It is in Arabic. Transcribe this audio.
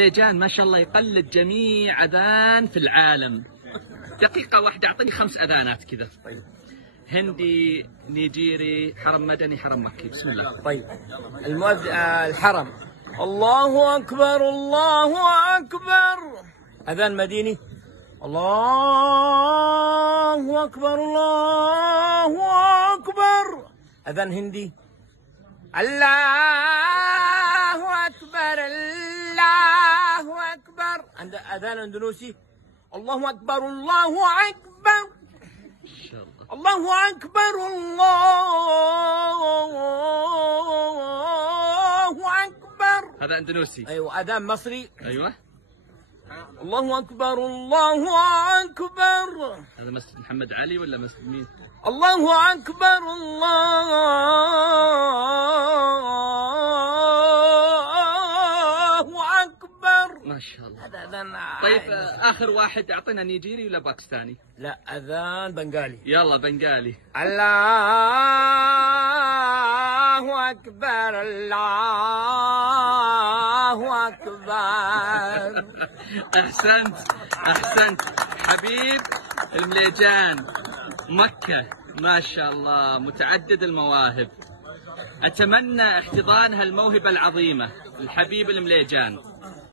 ليجان ما شاء الله يقلد جميع أذان في العالم. دقيقة واحدة أعطني 5 أذانات كذا. طيب. هندي، نيجيري، حرم مدني، حرم مكي. بسم الله. طيب. الحرم. الله أكبر الله أكبر. أذان مديني. الله أكبر الله أكبر. أذان هندي. الله أكبر الله أكبر. عند أذان أندونيسي. الله أكبر الله أكبر. إن شاء الله. الله أكبر الله أكبر. هذا أندونيسي. أيوة. أذان مصري. أيوة. الله أكبر الله أكبر. هذا مسجد محمد علي ولا مسجد مين؟ الله أكبر الله أكبر. ما شاء الله. هذا أذان. طيب آخر واحد أعطينا نيجيري ولا باكستاني؟ لا، أذان بنغالي. يلا بنغالي. الله أكبر الله أكبر. أحسنت أحسنت. حبيب المليجان، مكة ما شاء الله متعدد المواهب. أتمنى احتضان هالموهبة العظيمة الحبيب المليجان.